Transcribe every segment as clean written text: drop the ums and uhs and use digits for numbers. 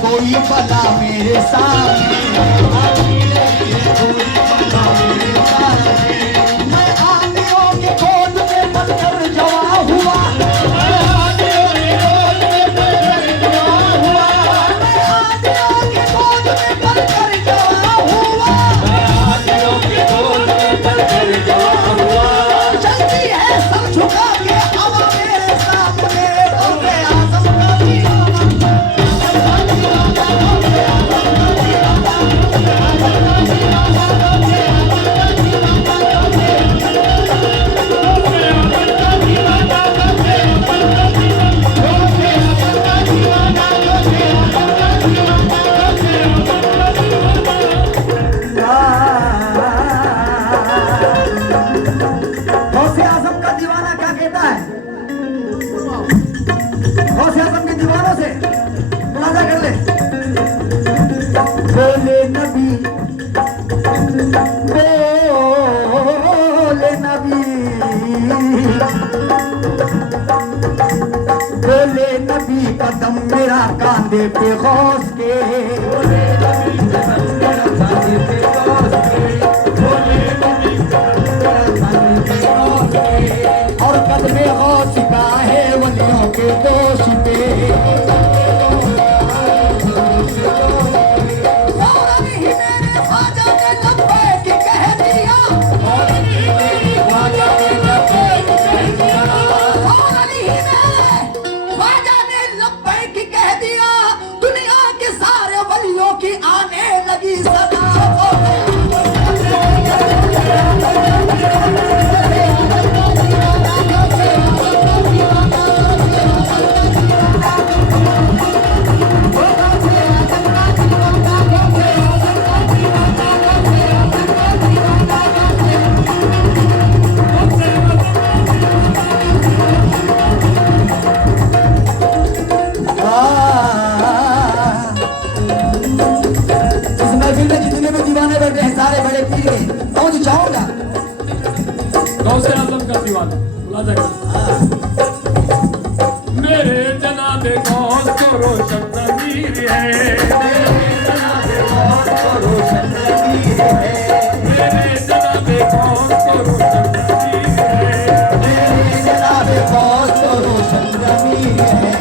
कोई बला मेरे सामने मैं आंधियों के गोद में पत्थर जवा हुआ मैं आंधियों के गोद में पत्थर जवा हुआ मैं आंधियों के गोद में पत्थर जवा हुआ मैं आंधियों के गोद में पत्थर जवा हुआ चलती है सब झुका के हवा मेरे सामने गौसे आजम का दीवाना बोले नबी बोले नबी कदम मेरा कांधे पे गौस के बोले नबी कदम मेरा कांधे पे गौस के बोले नबी कदम मेरा कांधे पे गौस के और कदमे गौस का है वलियों के दोष पे सारे बड़े पीर पहुंच जाऊंगा गौसे आजम का दीवाना मुलाजा मेरे जनाबे गौस को रोशन ज़मीर है मेरे जनाबे गौस को रोशन ज़मीर है मेरे जनाबे गौस को रोशन ज़मीर है मेरे जनाबे गौस को रोशन ज़मीर है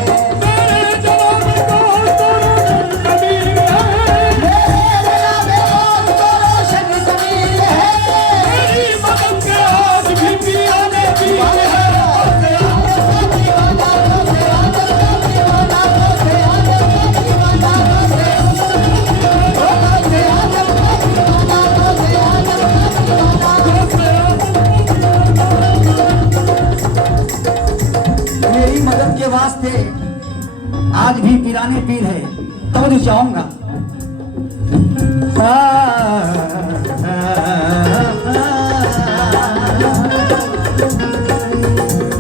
के वास्ते आज भी पिराने पीर है तो जाऊंगा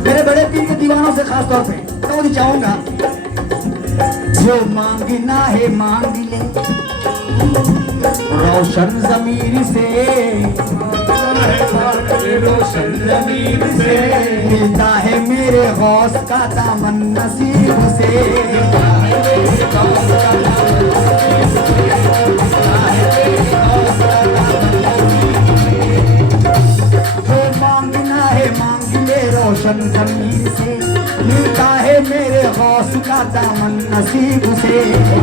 मेरे बड़े पीर के दीवानों से खास तौर पे तो जाऊंगा जो मांगना है मांग ले रोशन ज़मीर से रोशन ज़मीर से मिलता है मेरे गौस का दामन नसीब से मिलता है मेरे गौस का दामन नसीब से मिलता है मेरे गौस का दामन नसीब से रोशन जमीन से, मिलता है मेरे गौस का दामन नसीब से।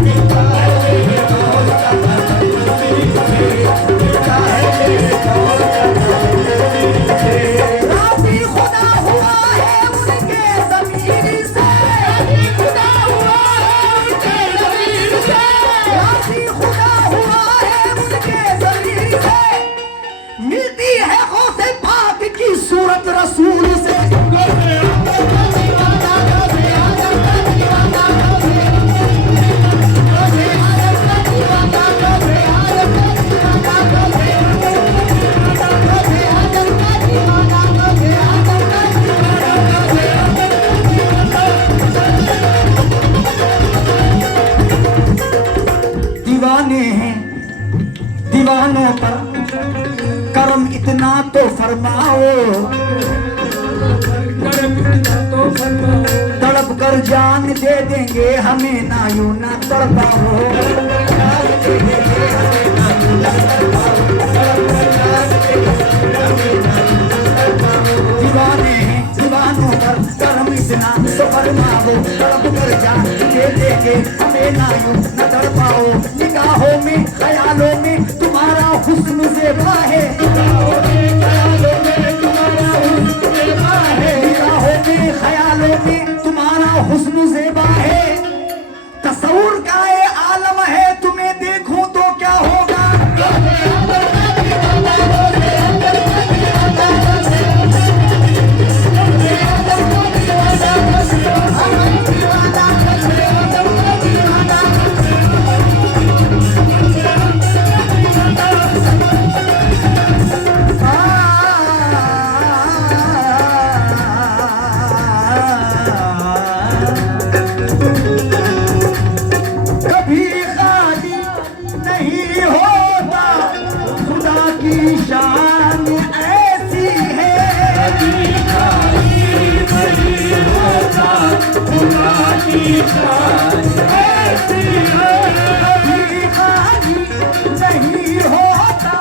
मिलता है मेरे गौस का दामन नसीब से, मिलता है मेरे गौस का दामन नसीब से। राज़ी खुदा हुआ है उनके ज़मीर से, राज़ी खुदा हुआ है उनके ज़मीर से, राज़ी खुदा हुआ है उनके ज़मीर से। मिलती है गौसे पाक की सूरत रसूल से। दीवाने हैं दीवानों पर करम इतना तो फरमाओ, तड़प कर जान दे देंगे हमें ना यूं ना तड़पाओ। दीवाने हैं दीवानों पर करम इतना तो फरमाओ, तड़प कर जान दे देंगे हमें ना यूं ना तड़पाओ। निगाहों में ख्यालों में तुम्हारा हुस्न ज़ेबा है, निगाहों में ख्यालों में तुम्हारा हुस्न ज़ेबा है, निगाहों में ख्यालों में तुम्हारा हुस्न ज़ेबा है। तसव्वुर का ये आलम है, तुम्हें देखूं तो क्या होगा। कभी खाली नहीं होता खुदा की शान ऐसी है, कभी खाली नहीं होता खुदा की शान ऐसी है, कभी खाली नहीं होता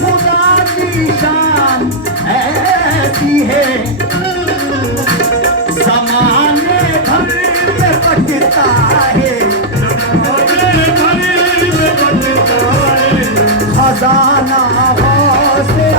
खुदा की शान ऐसी है। ज़माने भर में बटता है, खजाना से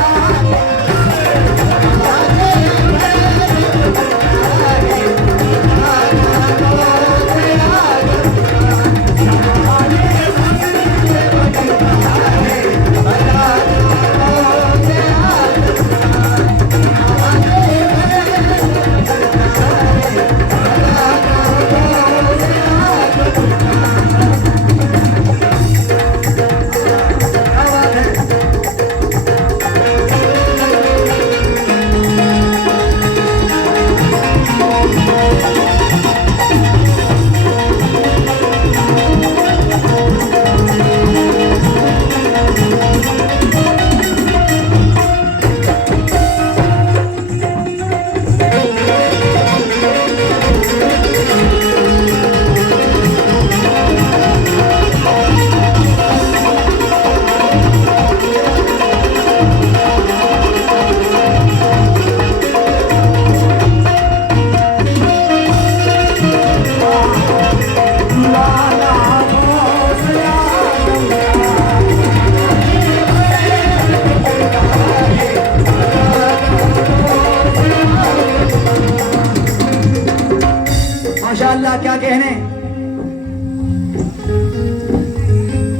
माशाअल्लाह क्या कहने।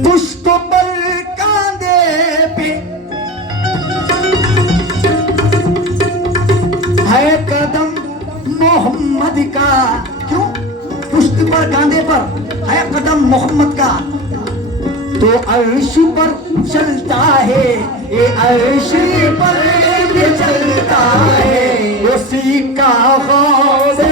पुष्प पर कांधे पे है कदम मोहम्मद का, क्यों पुष्प पर कांधे पर है कदम मोहम्मद का, तो अर्श पर चलता है ये अर्श पर ये चलता है उसी का गौस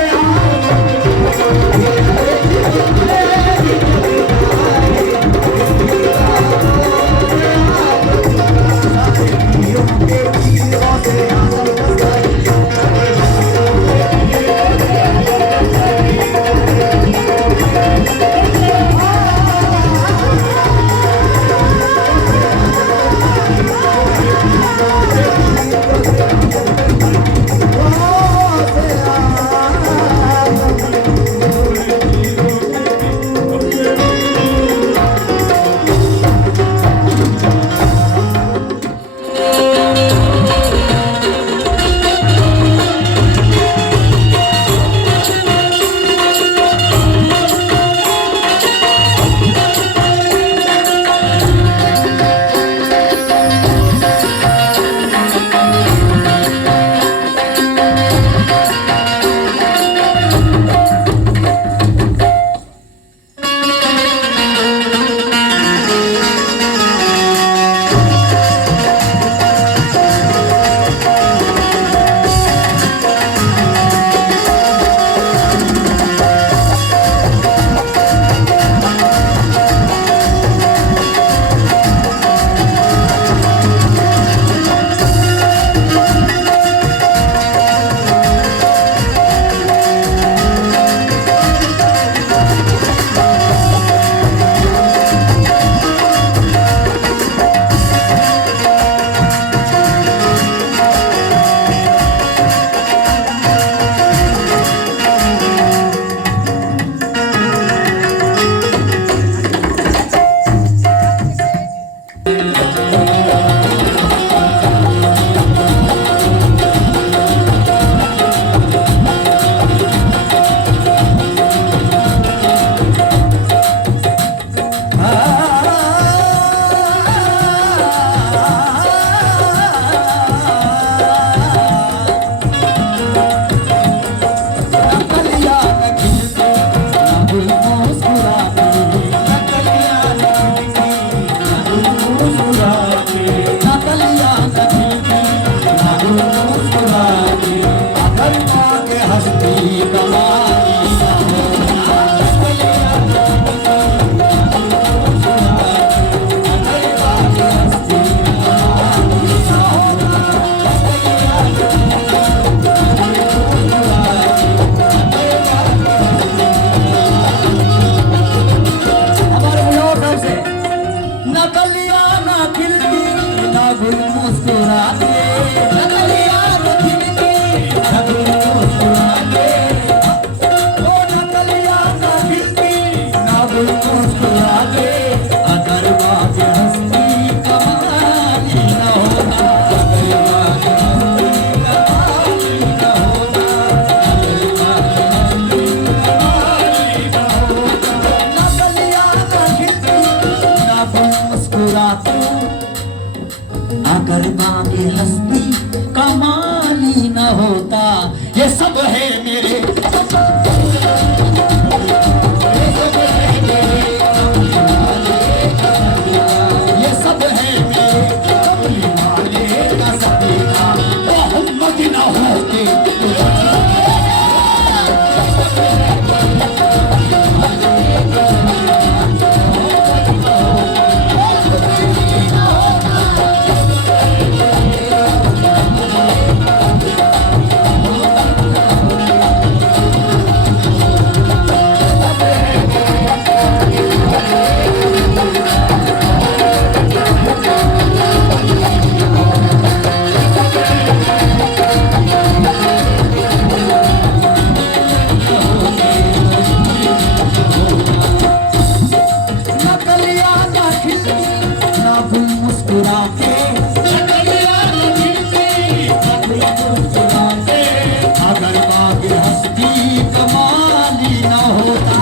हस्ती कमाली न होता,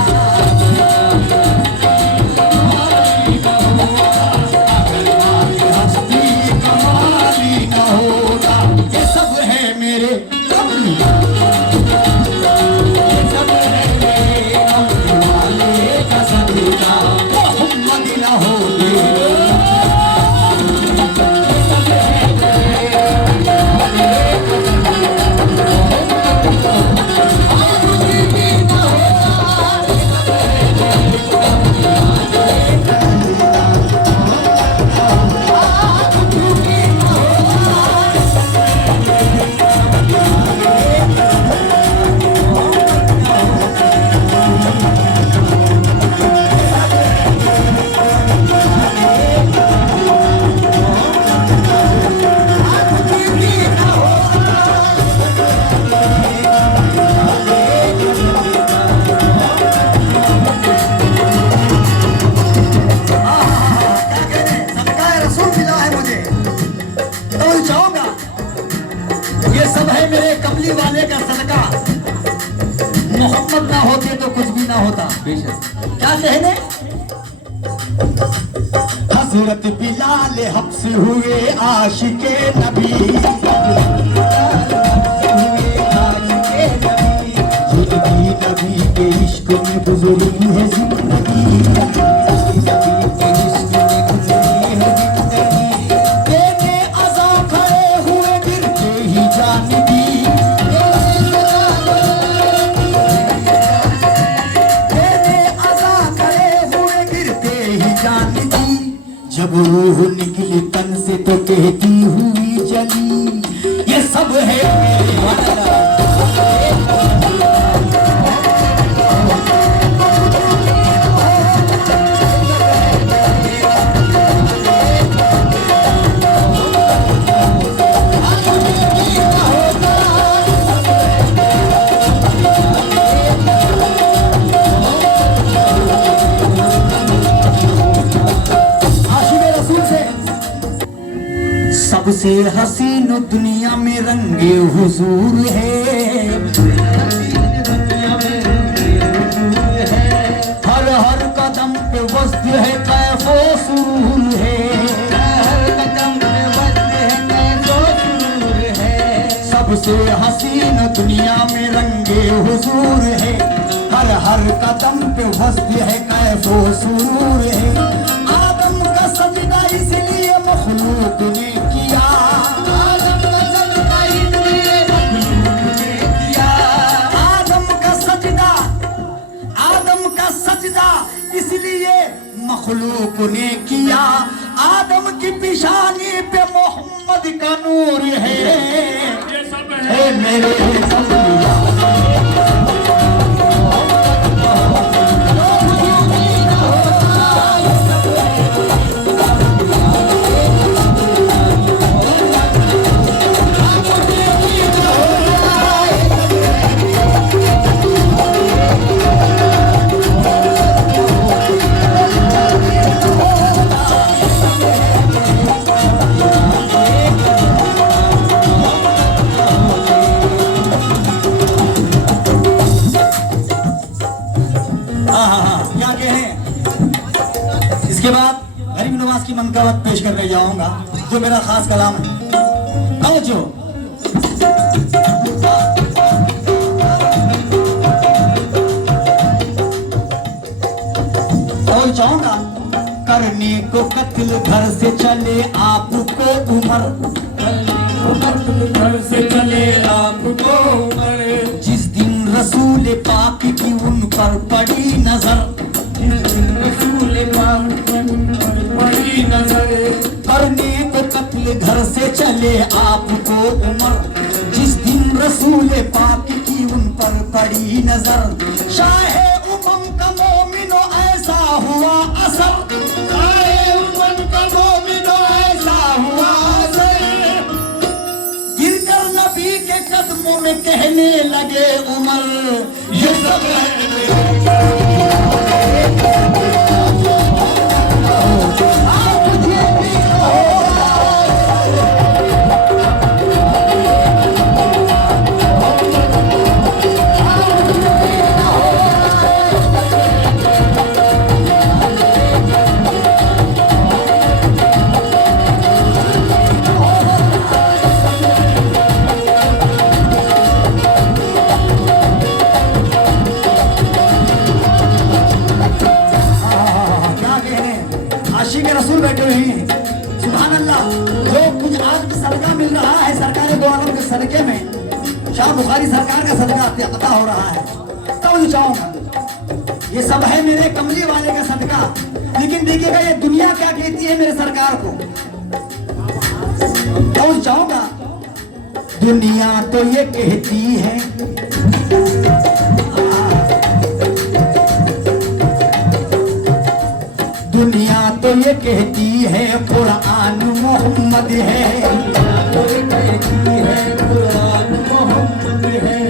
हस्ती कमाली न होता। ये सब है मेरे कमली, ये सब है मेरे कमली वाले का सदका, मोहम्मद न होते। ये सब है मेरे कमली वाले का सदका, मोहम्मद ना होते तो कुछ भी ना होता। क्या कहने, हजरत बिलाल हब्स हुए आशिके नबी, जिंदगी नबी के इश्क में गुजरी है जिंदगी, जब रूह निकली तन से तो कहती हुई जली, ये सब है मेरे वाला। सबसे हसीन दुनिया में रंगे हुजूर है, हर हर कदम पे वस्त है कैफो सुरूर है, हर कदम पे वस्त है कैफो सुरूर है। सबसे हसीन दुनिया में रंगे हुजूर है, हर हर कदम पे वस्त है कैफो सुरूर है। आदम का सजदा इसलिए मखलूक ने किया, आदम का सजदा इसलिए मखलूक ने किया, आदम का सजदा इसलिए मखलूक ने किया। आदम की पेशानी पे मोहम्मद का नूर है, ये सब है मेरे कमलिया। इसके बाद गरीब नवाज की मनकावत पेश करने जाऊंगा, जो मेरा खास कलाम है। जो चाहूंगा, करने को कत्ल घर से चले आपको उमर, घर से चले आपको उमर, जिस दिन रसूल पाक की उन पर पड़ी नजर, रसूल पाक पर पड़ी नजर। करने को कत्ल घर से चले आपको उमर, जिस दिन रसूल पाक की उन पर पड़ी नजर। शाहे उमम का मोमिनो ऐसा हुआ असर, शाहे उमम का मोमिनो ऐसा हुआ असर। गिरकर नबी के कदमों में कहने लगे उमर, ये सब है शाह बुखारी सरकार का सदका अता हो रहा है। समझ चाहूंगा ये सब है मेरे कमली वाले का सदका। लेकिन देखिएगा ये दुनिया क्या कहती है मेरे सरकार को। समझ चाहूंगा दुनिया तो ये कहती है, दुनिया तो ये कहती है कुरान मोहम्मद है, तो ये कहती है कुरान मोहम्मद है।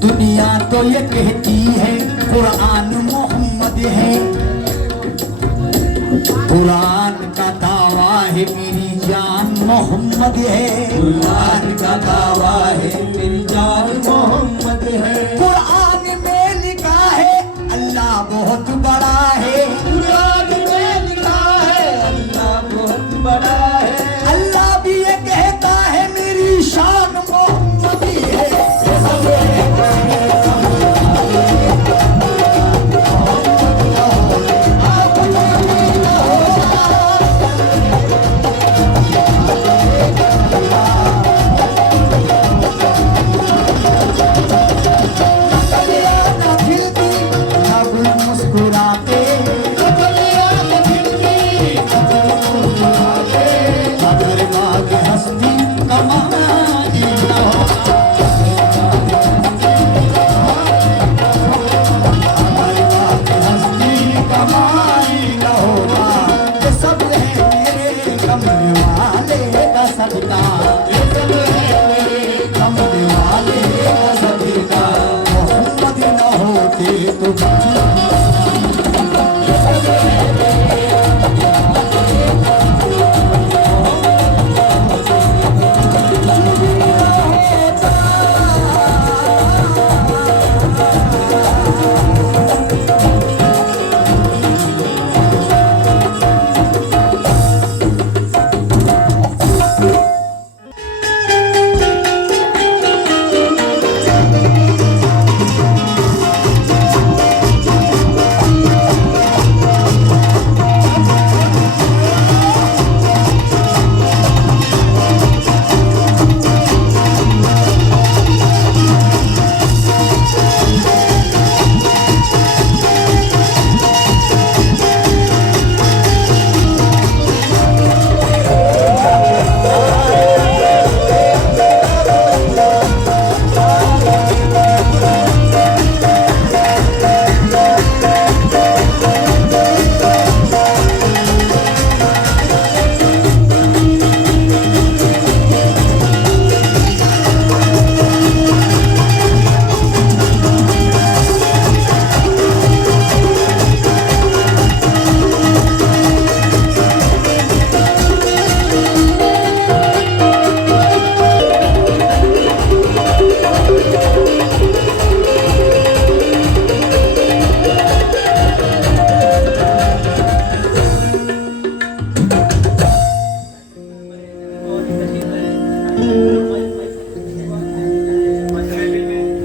दुनिया तो ये कहती है कुरान मोहम्मद है। कुरान का दावा है मेरी जान मोहम्मद है, कुरान का दावा है मेरी जान मोहम्मद है। कुरान में लिखा है अल्लाह बहुत बड़ा है, कुरान में लिखा है अल्लाह बहुत बड़ा है। अल्लाह भी ये कहता है मेरी शान मोहम्मद है। ये सब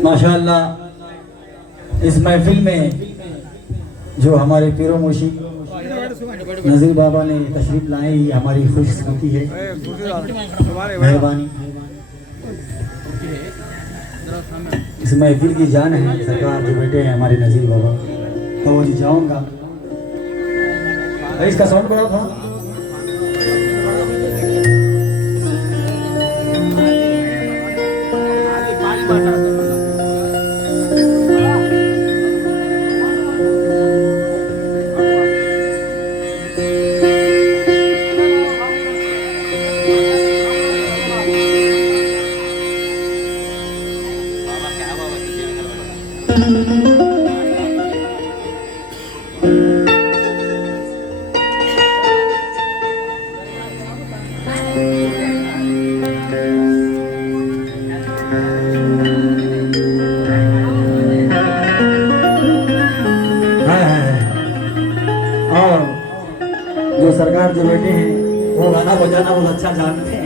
माशाअल्लाह इस महफिल में जो हमारे पीरो मुर्शिद नज़ीर बाबा ने तशरीफ लाए ही हमारी खुशकिस्मती है, मेहरबानी। इस महफिल की जान है सरकार जो बेटे हैं हमारे नज़ीर बाबा। तो जी जाऊँगा इसका साउंड बढ़ाओ था। जो सरकार जो बेटे हैं वो गाना बजाना बहुत अच्छा जानते हैं।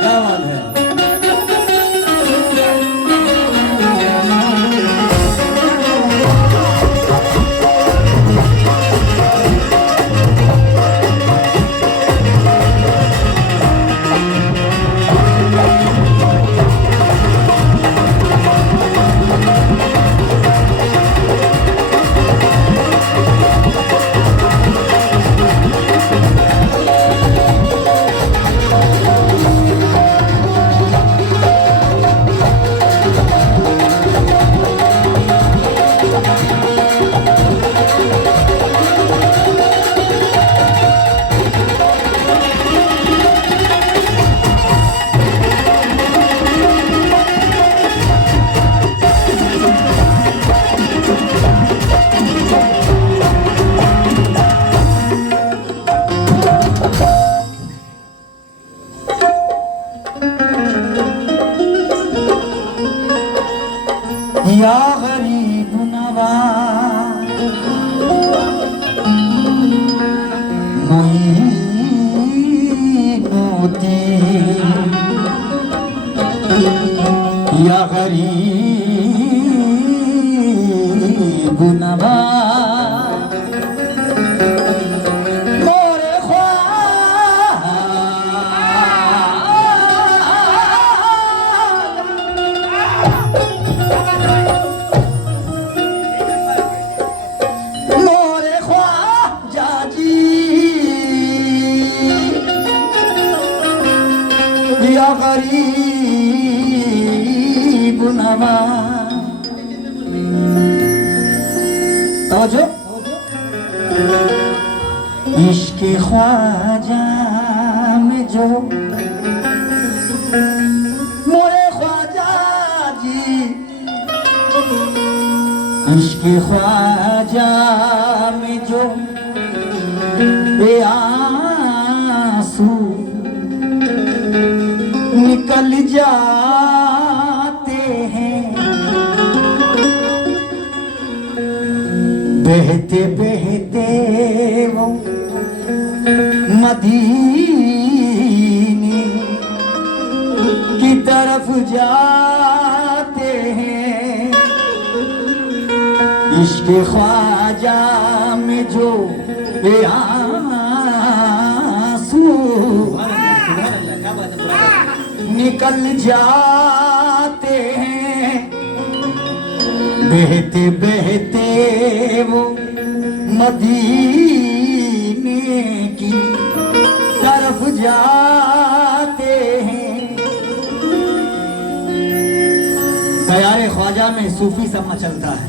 क्या बात है। या गरीब नवाज मोइनुद्दीन या गरीब नवाज मोरे ख्वाजा जी या गरीब नवाज तवज्जो इश्क ख्वाजा में जो मोरे ख्वाजा जी इश्क ख्वाजा में जो ये आंसू निकल जाते हैं बहते बहते वो मदीने की तरफ जाते हैं इश्क ख्वाजा में जो ये आंसू निकल जाते हैं बहते बहते वो मदीने की तरफ जाते हैं दयारे ख्वाजा में सूफी समा चलता है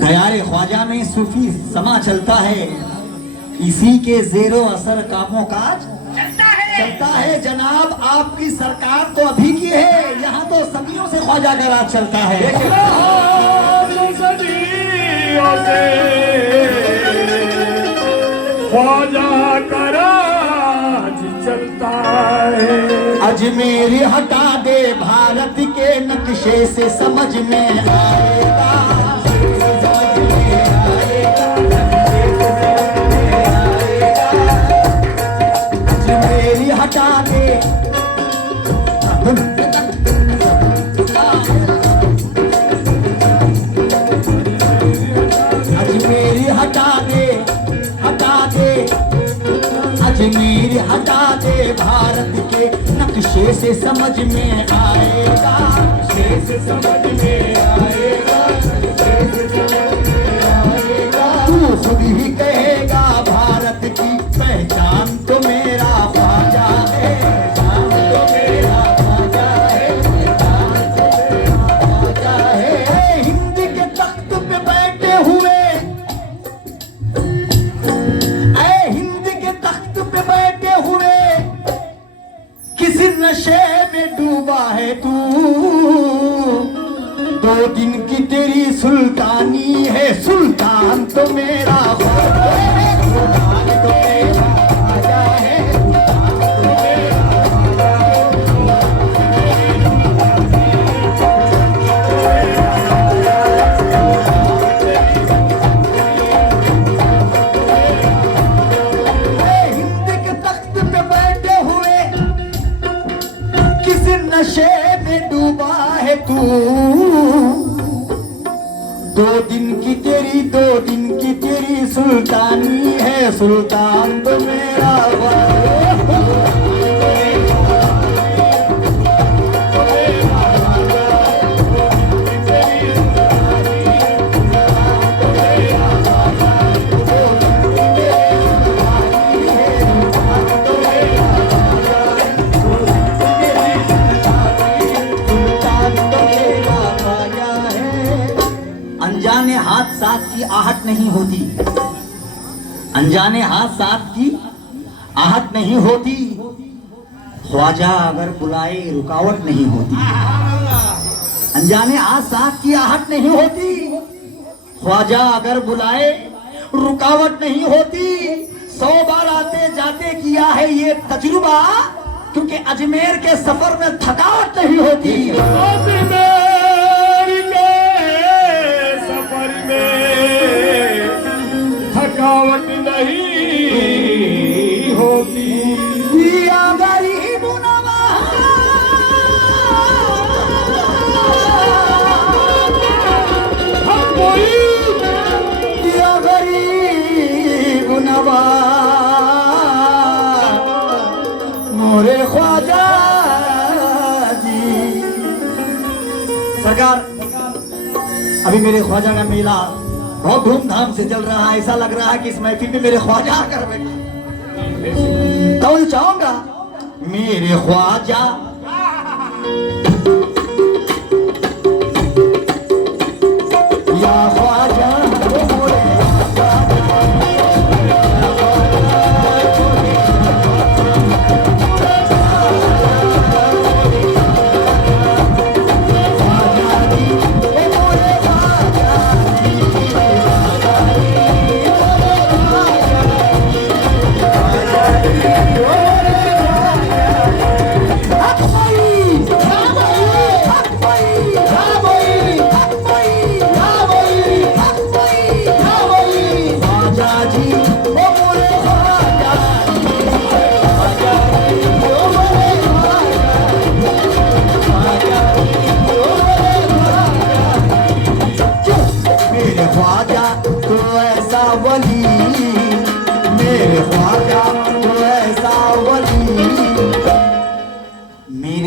दयारे ख्वाजा में सूफी समा चलता है इसी के जेरो असर कामों काज चलता है जनाब आपकी सरकार तो अभी की है यहाँ तो सदियों से ख्वाजा का राज चलता है सदियों से ख्वाजा का राज चलता है अजमेर हटा दे भारत के नक्शे से समझ में आएगा हटा दे अजमेरी हटा दे अजमेर हटा दे भारत के नक्शे से समझ में आएगा से समझ में आएगा तू खुद ही कहेगा भारत की पहचान तो मेरा ख्वाजा है हिंद के तख्त पे बैठे हुए हिंद के तख्त पे बैठे हुए किसी नशे में डूबा है तू 2 दिन की तेरी सुल्तानी है सुल्तान तो मेरा ख्वाजा है सुल्तान तो मेरा ख्वाजा है हिंद के तख्त पे बैठे हुए किसी नशे में डूबा है तू 2 दिन की तेरी सुल्तानी है सुल्तान तो मेरा अनजाने हाथ साथ की आहट नहीं होती अनजाने हाथ साथ की आहट नहीं होती ख्वाजा अगर बुलाए रुकावट नहीं होती अनजाने हाथ साथ की आहट नहीं होती ख्वाजा अगर बुलाए रुकावट नहीं होती 100 बार आते जाते किया है ये तजुर्बा क्योंकि अजमेर के सफर में थकावट नहीं होती सरकार, अभी मेरे ख्वाजा का मेला बहुत धूमधाम से चल रहा है। ऐसा लग रहा है कि इस महफिल में मेरे ख्वाजा आकर बैठे। तो चाहूंगा मेरे ख्वाजा या ख्वाजा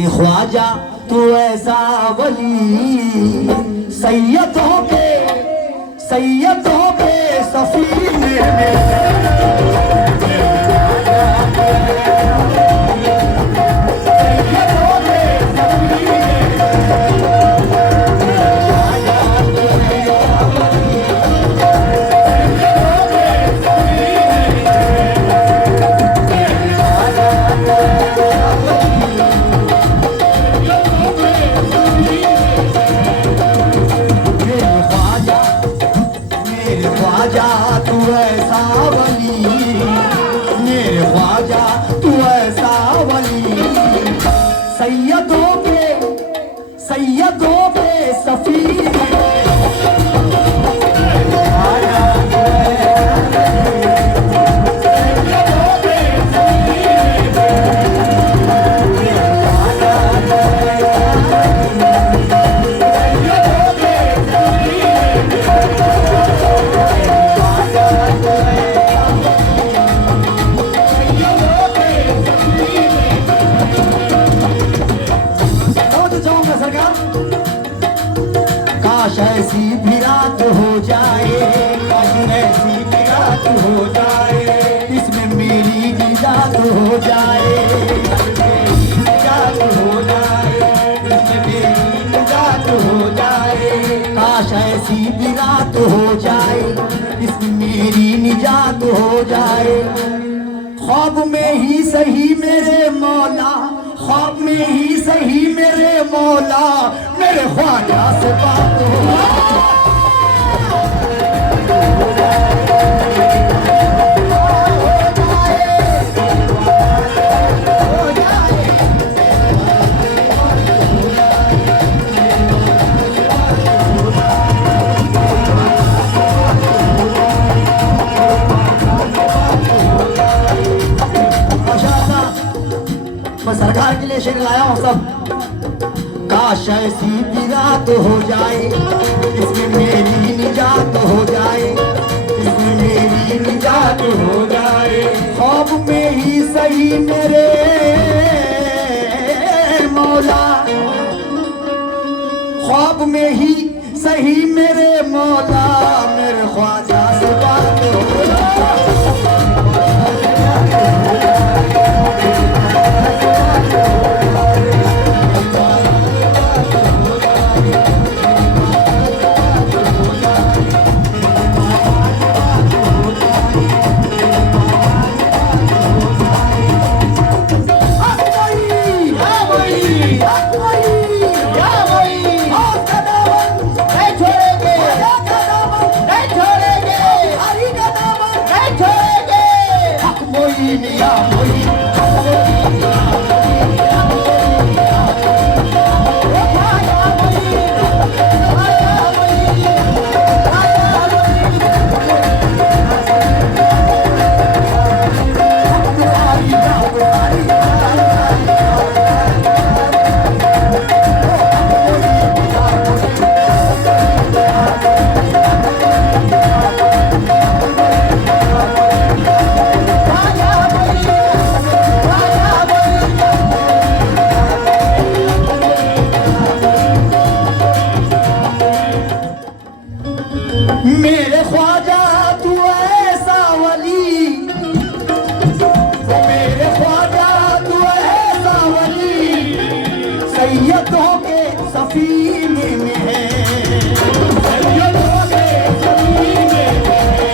ख्वाजा तू ऐसा वली सैयदों के सफीने में सैयदों के सफीने काश ऐसी भी रात हो जाए, काश ऐसी भी रात हो जाए, इसमें मेरी निजात हो जाए, निजात हो जाए, इसमें मेरी निजात हो जाए। काश ऐसी भी रात हो जाए, इसमें मेरी निजात हो जाए। ख्वाब में ही सही मेरे मौला, ख्वाब में ही सही मेरे मौला, मेरे ख्वाजा से बात हो। मैं सरकार के लिए शेर लाया हूँ सब। काश ऐसी भी रात हो जाए, इसमें मेरी निजात हो जाए, इसमें मेरी निजात हो जाए। ख्वाब में ही सही मेरे मौला, ख्वाब में ही सही मेरे मौला, मेरे ख्वाजा से बात हो। नहीं छोड़ेंगे, हरी का दामन सफीने में है। सैयदों के सफीने में है,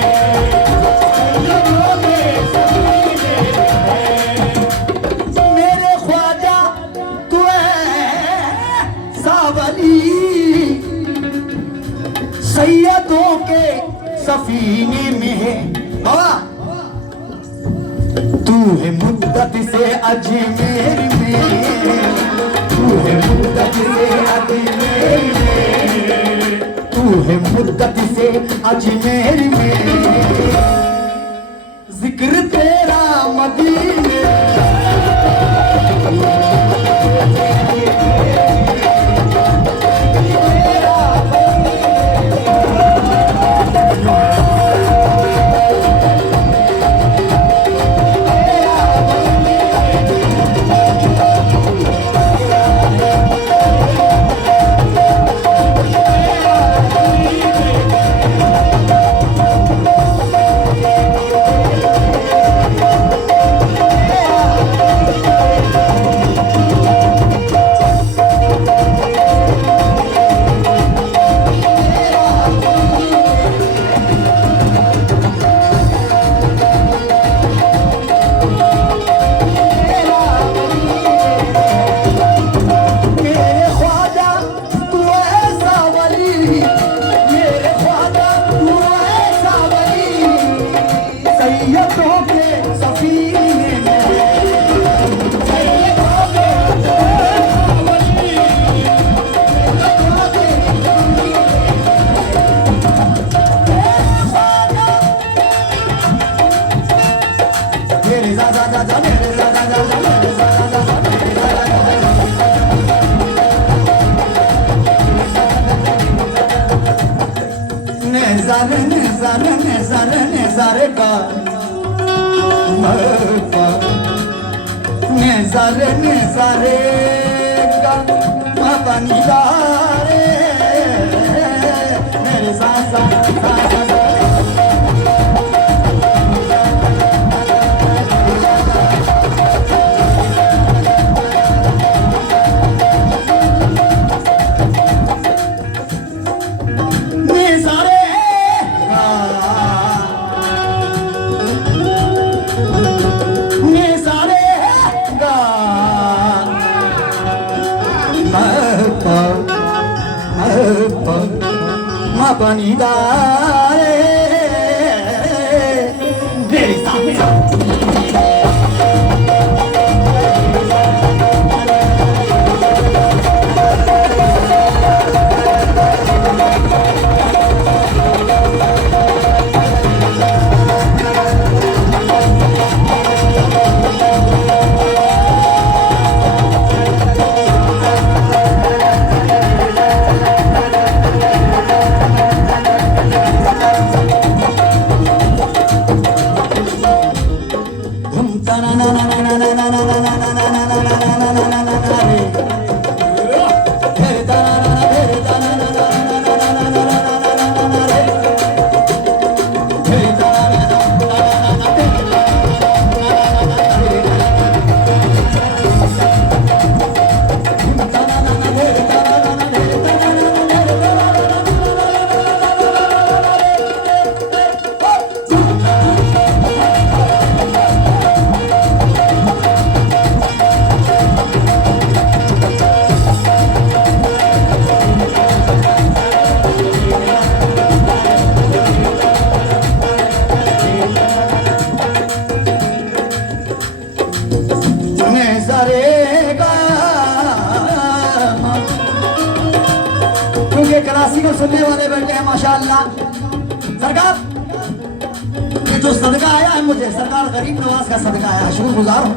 सैयदों के सफीने में है। मेरे ख्वाजा तू है सावली, सैयदों के सफीने में है। बाबा तू है मुद्दत से अजमेर में, तू है मुद्दत से अजमेर में, तू है मुद्दत से अजमेर में, जिक्र तेरा मदीने। नेज़ारे का नेज़ारे का मबनीदारे मेरे साथ बनीदारे मेरे साथ क्लासिकल सुनने वाले बैठे हैं माशाअल्लाह। सरकार ये जो सदका आया है मुझे, सरकार गरीब नवाज का सदका आया, शुक्रगुजार हूँ।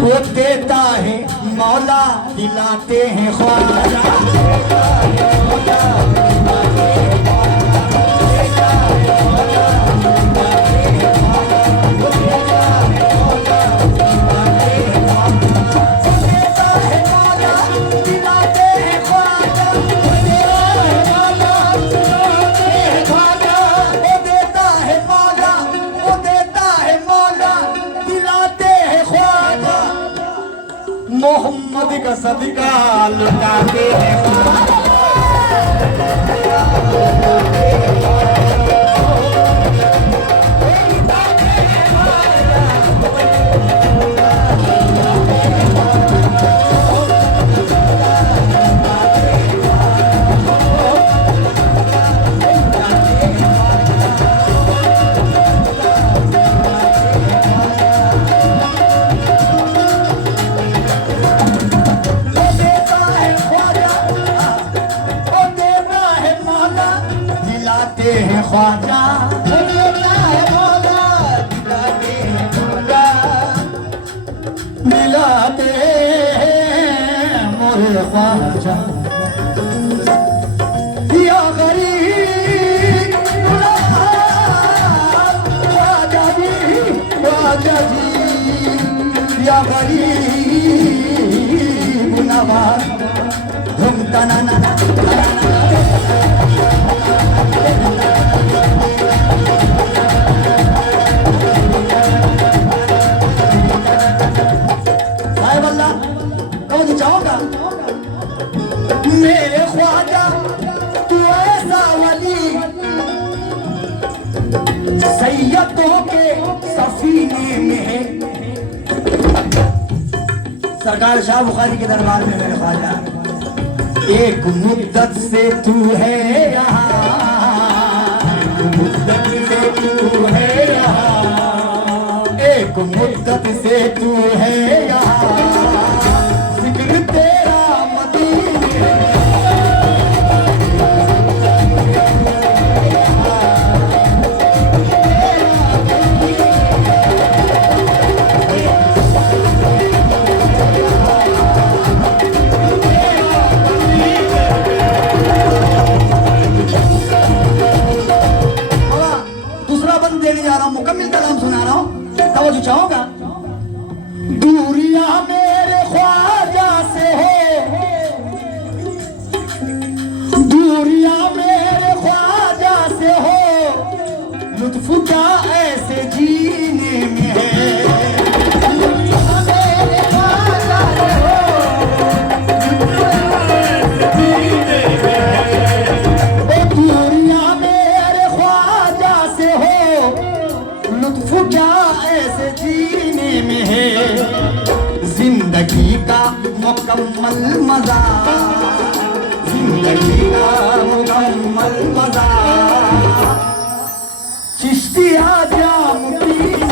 वो देता है मौला, दिलाते हैं ख्वाजा। मोहम्मद का सदका लुटाते हैं ख्वाजा मिलाते मोरे ख्वाजा या गरीब ख्वाजा जी या गरीब नवाज घूमता ना चाहूंगा मेरे ख्वाजा तू ऐसा वली सैयदों के सफीने में है। सरकार शाह बुखारी के दरबार में मेरे ख्वाजा एक मुद्दत से तू है यहाँ मुद्दत से तू है यहाँ एक मुद्दत से तू है यहाँ तेरा मदीने दूसरा बंद देने जा रहा हूं मुकम्मल कलाम सुना रहा हूं तवज्जो चाहूंगा दूरिया मेरे ख्वाजा से हो दूरिया मेरे ख्वाजा से हो लुत्फ क्या ऐसे जीने में है दूरिया मेरे ख्वाजा से हो दूरिया मेरे ख्वाजा से हो लुत्फ क्या ऐसे जीने में है जिंदगी का मुकम्मल मजा जिंदगी का मुकम्मल मजा चिश्तिया जामुती